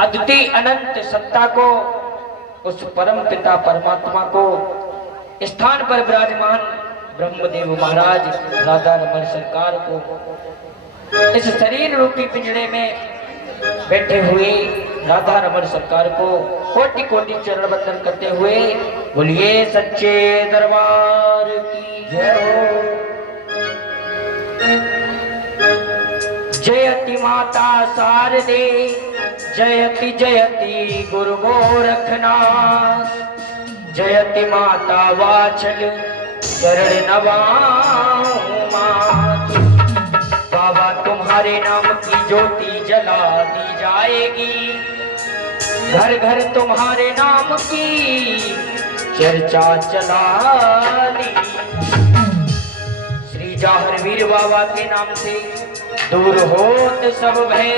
अद्वितीय अनंत सत्ता को, उस परम पिता परमात्मा को, स्थान पर विराजमान ब्रह्मदेव महाराज राधा रमण सरकार को, इस शरीर रूपी पिंजड़े में बैठे हुए राधा रमण सरकार को कोटि कोटि चरण वंदन करते हुए बोलिए सच्चे दरबार की जय हो। जयति माता शारदे, जयति जयति गुरु गोरखनाथ, जयति माता वाचल चरण नवाऊं मात। बाबा तुम्हारे नाम की ज्योति जला दी जाएगी, घर घर तुम्हारे नाम की चर्चा चला दी। श्री जाहरवीर बाबा के नाम से दूर होत सब भय,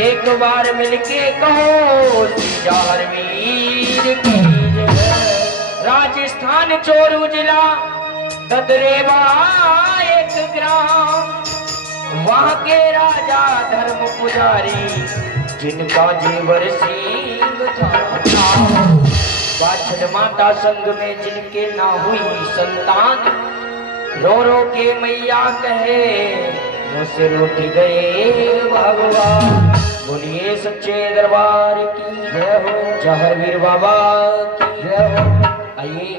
एक बार मिलके कहो श्री जाहरवीर की जय। राजस्थान चोरू जिला ददरेवा एक ग्राम, वहां के राजा धर्म पुजारी जिनका जेवर सिंह था। वाछड़ माता संग में जिनके ना हुई संतान, रो रो के मैया कहे मुझसे रूठ गए भगवान। बोलिए सच्चे दरबार की जय हो, जाहरवीर बाबा की जय हो। आइए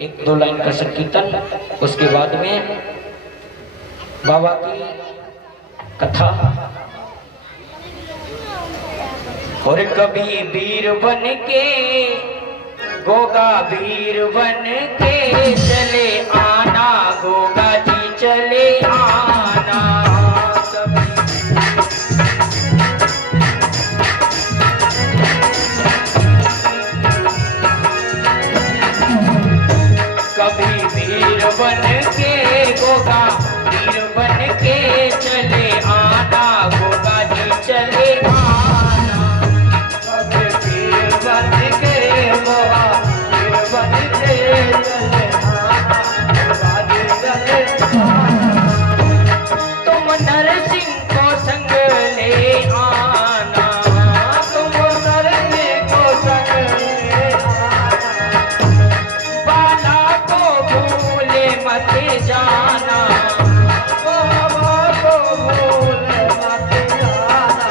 एक दो लाइन का संकीर्तन, उसके बाद में बाबा की कथा। और कभी वीर बन के गोगा वीर बन के चले आना, गोगा जी चले आना। कभी वीर बन के गोगा वीर बन के चले आना, गोगा जी चले आना। कभी वीर बन के गोगा वीर बन के चले आना, गोगा जी चले आना। तुम नरसिंह को संग ले आना, तुम नरसिंह को संग ले आना। बाला को भूले मत जाना, बाबा को भूले मत जाना।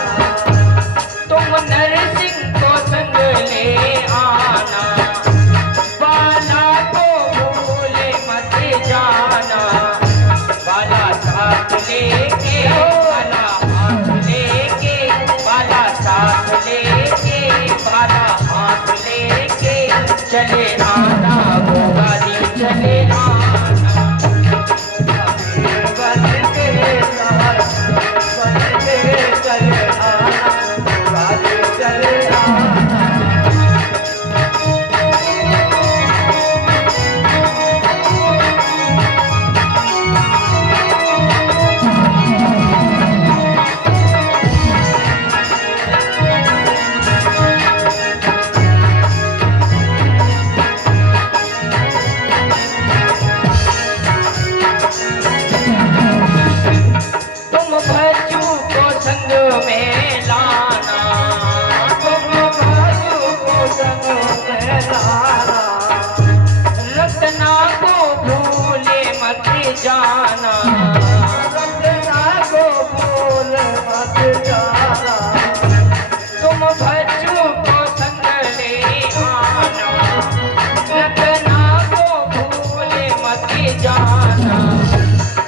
तुम नरसिंह को संग ले आना, बाला को भूले मत जाना। बाला साथ लेके, बाला हाथ लेके, बाला साथ लेके, बाला हाथ लेके चले आना, गोगा जी चले आना। वीर बन के बन के चले आना, गोगा जी चले आना। तुम भज्जू को संग में लाना, तुम भज्जू को संग में लाना। रत्ना को भूले मत जाना, रत्ना को भूले मत जाना। तुम भज्जू को संग ले आना, रत्ना को भूले मत जाना।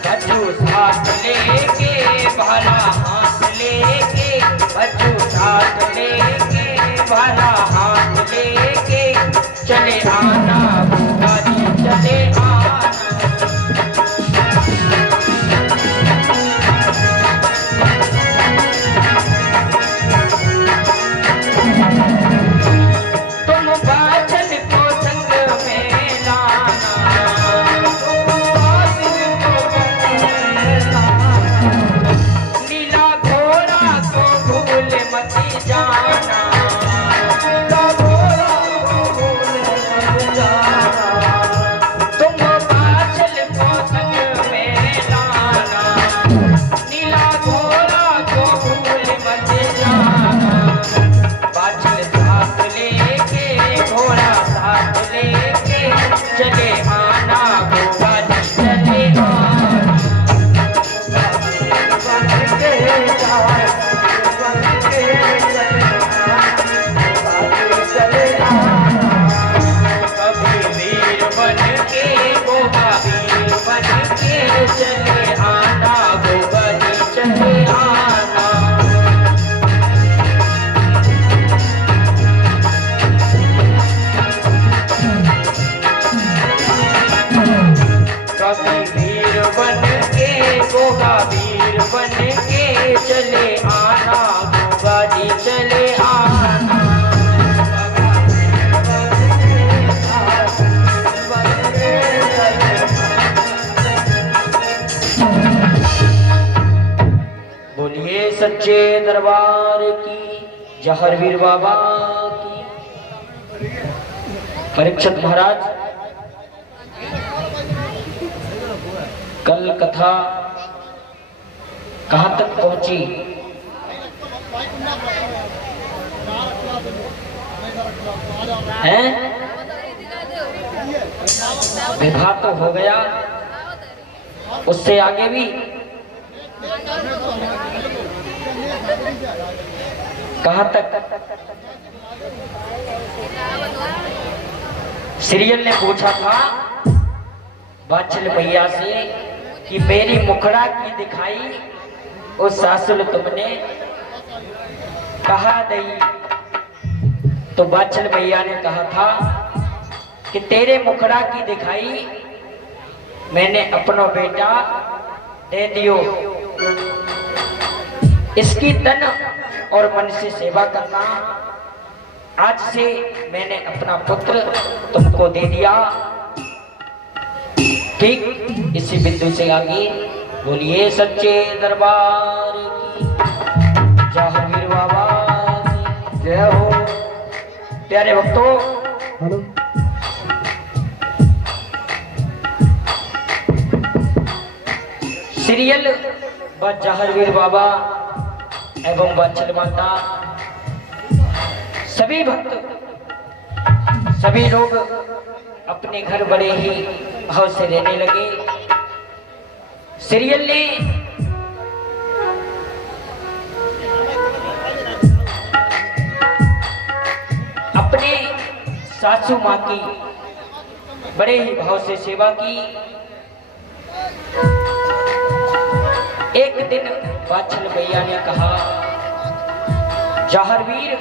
भज्जू साथ लेके, भाला हाथ लेके, भज्जू साथ लेके, भाला हाथ लेके चले आना, गोगा जी चले आना। तुम बाछड़ को संग में लाना, तुम बाछड़ को संग में लाना। नीला घोड़ा को भूल मत जाना, नीला घोड़ा को भूल मत जाना। दरबार की, जहरवीर बाबा की। परीक्षित महाराज, कल कथा कहां तक पहुंची? हैं? विवाह तो हो गया, उससे आगे भी कहां तक? सीरियल ने पूछा था बाछल भैया से कि मेरी मुखड़ा की दिखाई ओ सासुल तुमने कहा दई, तो बाछल भैया ने कहा था कि तेरे मुखड़ा की दिखाई मैंने अपनो बेटा दे दियो, इसकी तन और मन से सेवा करना, आज से मैंने अपना पुत्र तुमको दे दिया। ठीक इसी बिंदु से आगे बोलिए सच्चे दरबार की, जहरवीर बाबा की जय हो। प्यारे भक्तों, सीरियल व जहरवीर बाबा एवं बाछल माता, सभी भक्त, सभी लोग अपने घर बड़े ही भाव से रहने लगे। सीरियल ने अपने सासू माँ की बड़े ही भाव से सेवा की। एक दिन बाछल भैया ने कहा, जहरवीर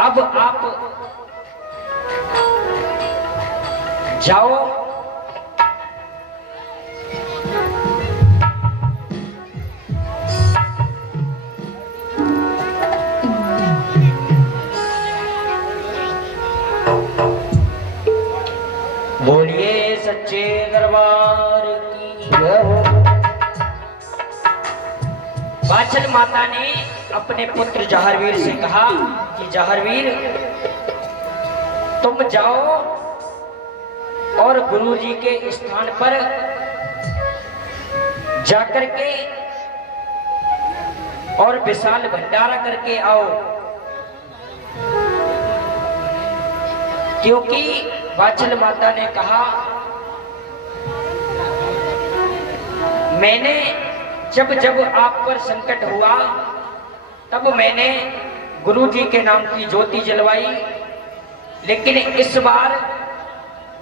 अब आप जाओ बोलिए सच्चे दरबार की जय हो। बाछल माता ने अपने पुत्र जहरवीर से कहा कि जहरवीर तुम जाओ और गुरुजी के स्थान पर जाकर के और विशाल भंडारा करके आओ, क्योंकि बाछल माता ने कहा मैंने जब जब आप पर संकट हुआ तब मैंने गुरुजी के नाम की ज्योति जलवाई, लेकिन इस बार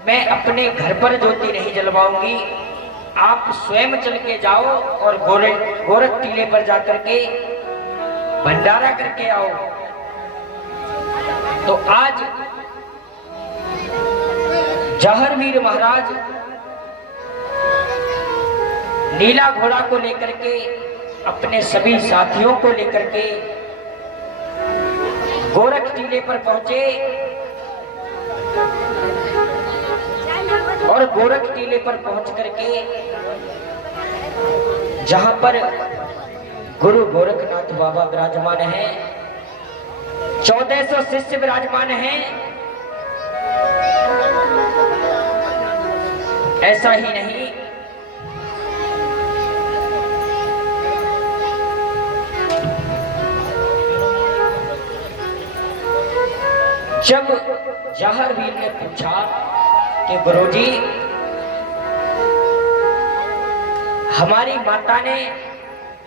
मैं अपने घर पर ज्योति नहीं जलवाऊंगी, आप स्वयं चल के जाओ और गोरख टीले पर जाकर के भंडारा करके आओ। तो आज जहरवीर महाराज नीला घोड़ा को लेकर के अपने सभी साथियों को लेकर के गोरख टीले पर पहुंचे और गोरख टीले पर पहुंच करके जहां पर गुरु गोरखनाथ बाबा विराजमान हैं, 1400 शिष्य विराजमान हैं। ऐसा ही नहीं, जब जहरवीर ने पूछा कि गुरुजी हमारी माता ने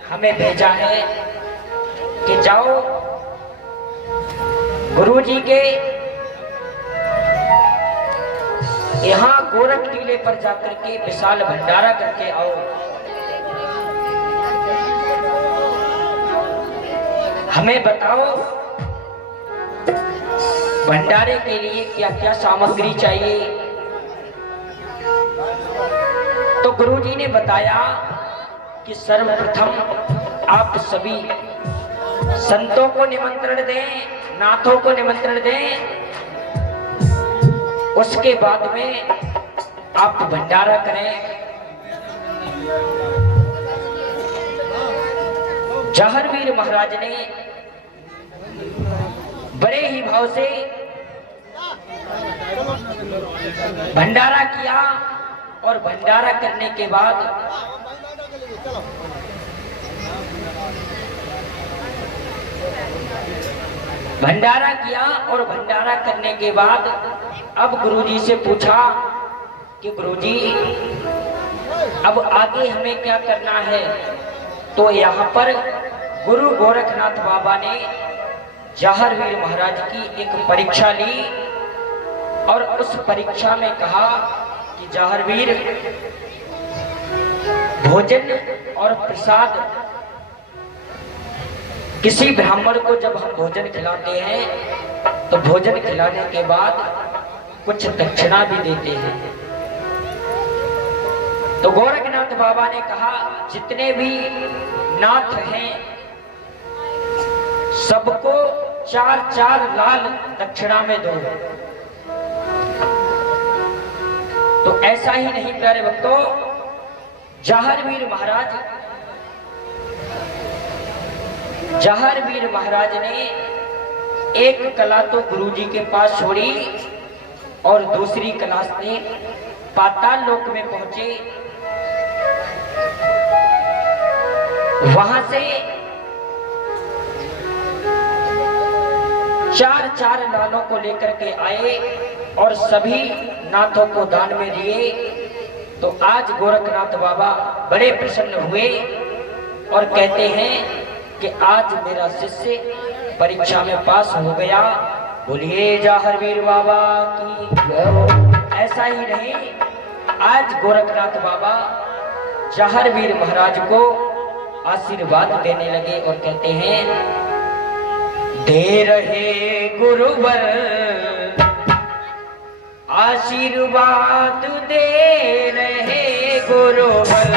हमें भेजा है कि जाओ गुरुजी के यहाँ गोरख टीले पर जाकर के विशाल भंडारा करके आओ, हमें बताओ भंडारे के लिए क्या क्या सामग्री चाहिए। तो गुरुजी ने बताया कि सर्वप्रथम आप सभी संतों को निमंत्रण दें, नाथों को निमंत्रण दें, उसके बाद में आप भंडारा करें। जहारवीर महाराज ने बड़े ही भाव से भंडारा किया और भंडारा करने के बाद अब गुरुजी से पूछा कि गुरुजी अब आगे हमें क्या करना है। तो यहाँ पर गुरु गोरखनाथ बाबा ने जहारवीर महाराज की एक परीक्षा ली और उस परीक्षा में कहा कि जहारवीर, भोजन और प्रसाद, किसी ब्राह्मण को जब हम भोजन खिलाते हैं तो भोजन खिलाने के बाद कुछ दक्षिणा भी देते हैं। तो गोरखनाथ बाबा ने कहा जितने भी नाथ हैं सबको 4-4 लाल दक्षिणा में दो। तो ऐसा ही नहीं प्यारे भक्तों, जहारवीर महाराज ने एक कला तो गुरुजी के पास छोड़ी और दूसरी कला से पाताल लोक में पहुंचे। वहां से 4-4 लालों को लेकर के आए और सभी नाथों को दान में दिए। तो आज गोरखनाथ बाबा बड़े प्रसन्न हुए और कहते हैं कि आज मेरा शिष्य परीक्षा में पास हो गया। बोलिए जहारवीर बाबा की जय। ऐसा ही नहीं, आज गोरखनाथ बाबा जहारवीर महाराज को आशीर्वाद देने लगे और कहते हैं, दे रहे गुरुवर आशीर्वाद, दे रहे गुरुवर।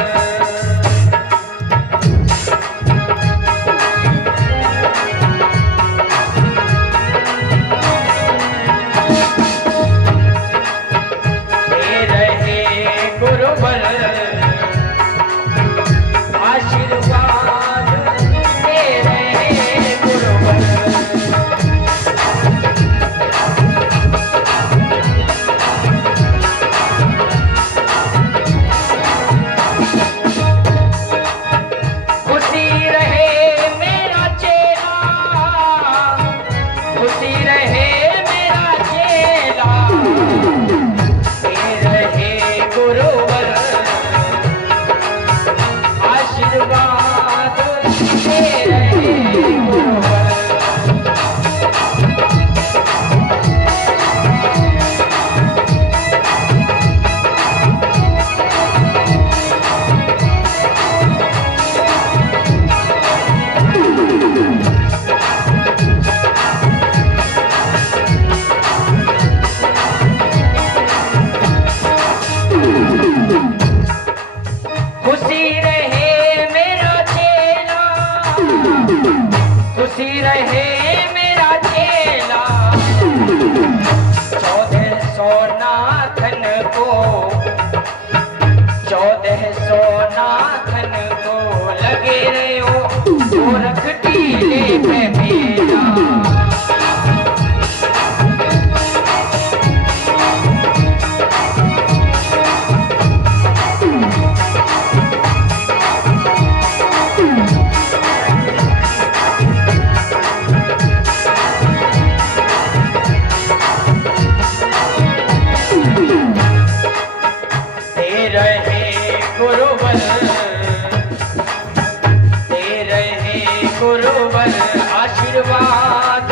आशीर्वाद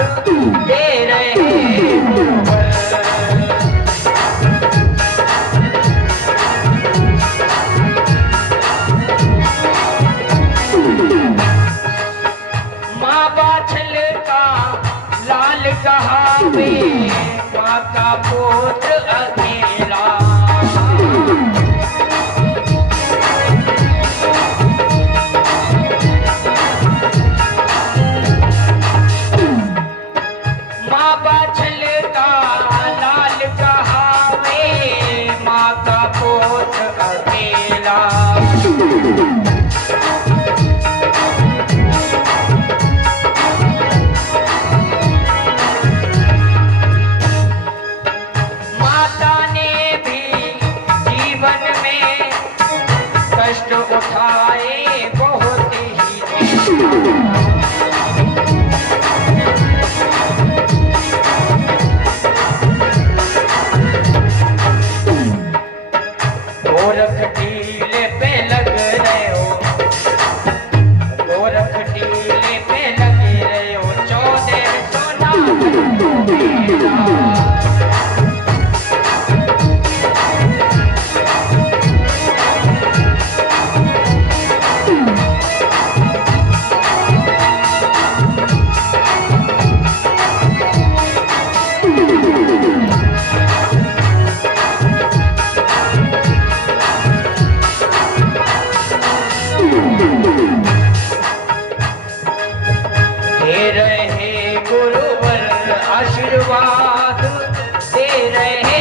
दे रहे माँ बाछल का लाल कहावे, माँ का पुत्र अकेला। माता ने भी जीवन में कष्ट उठाए बहुत ही। गोरख टीले पे लग रहे हो, गोरख टीले पे लग रहे हो, 14 सोना दे रहे गुरुवर आशीर्वाद, दे रहे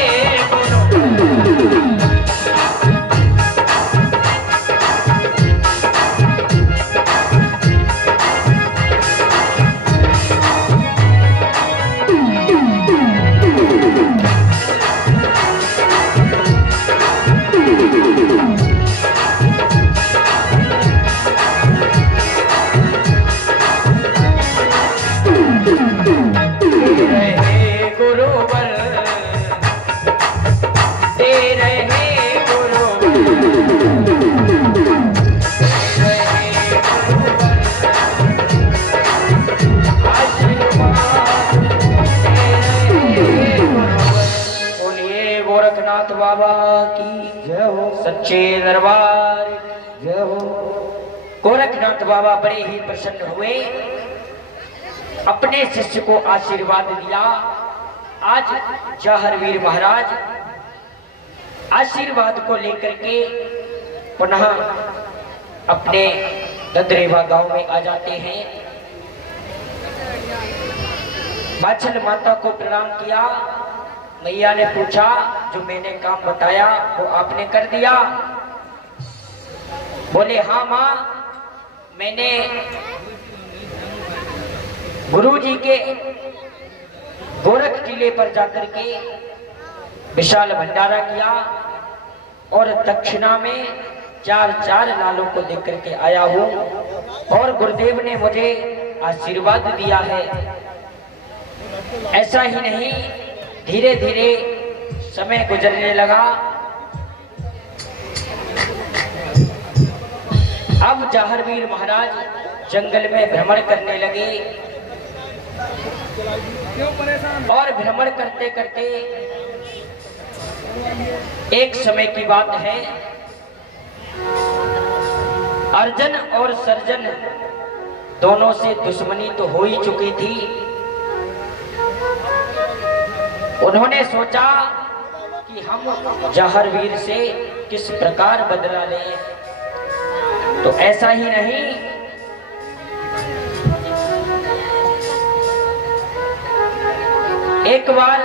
गोरखनाथ बाबा की जय हो, सच्चे दरबार जय हो। गोरखनाथ बाबा बड़े ही प्रसन्न हुए, अपने शिष्य को आशीर्वाद दिया। आज जहरवीर महाराज आशीर्वाद को लेकर के पुनः अपने ददरेवा गांव में आ जाते हैं। बाछल माता को प्रणाम किया। मैया ने पूछा, जो मैंने काम बताया वो आपने कर दिया? बोले हाँ माँ, मैंने गुरुजी के गोरख टीले पर जाकर के विशाल भंडारा किया और दक्षिणा में 4 लालों को देख करके आया हूँ और गुरुदेव ने मुझे आशीर्वाद दिया है। ऐसा ही नहीं, धीरे धीरे समय गुजरने लगा। अब जहरवीर महाराज जंगल में भ्रमण करने लगे और भ्रमण करते करते एक समय की बात है, अर्जन और सर्जन दोनों से दुश्मनी तो हो ही चुकी थी। उन्होंने सोचा कि हम जहरवीर से किस प्रकार बदला लें। तो ऐसा ही नहीं, एक बार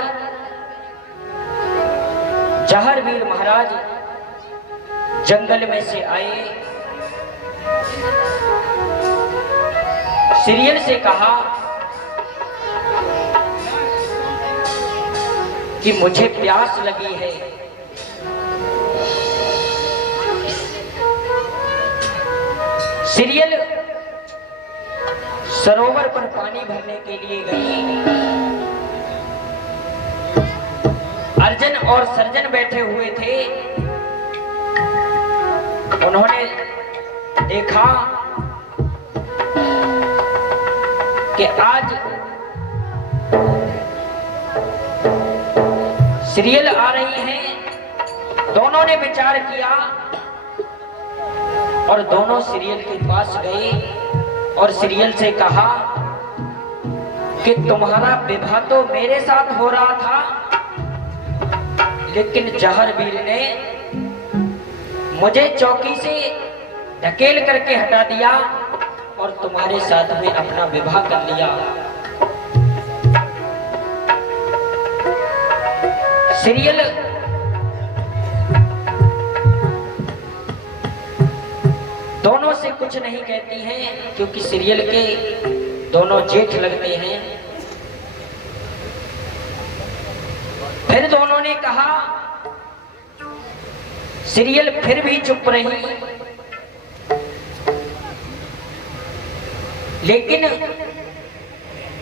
जहरवीर महाराज जंगल में से आए, सीरियल से कहा कि मुझे प्यास लगी है। सीरियल सरोवर पर पानी भरने के लिए गई। अर्जन और सर्जन बैठे हुए थे। उन्होंने देखा कि आज सीरियल आ रही हैं। दोनों ने विचार किया और दोनों सीरियल के पास गए और सीरियल से कहा कि तुम्हारा विवाह तो मेरे साथ हो रहा था, लेकिन जहरवीर ने मुझे चौकी से धकेल करके हटा दिया और तुम्हारे साथ में अपना विवाह कर लिया। सीरियल दोनों से कुछ नहीं कहती हैं क्योंकि सीरियल के दोनों जेठ लगते हैं। फिर दोनों ने कहा, सीरियल फिर भी चुप रही, लेकिन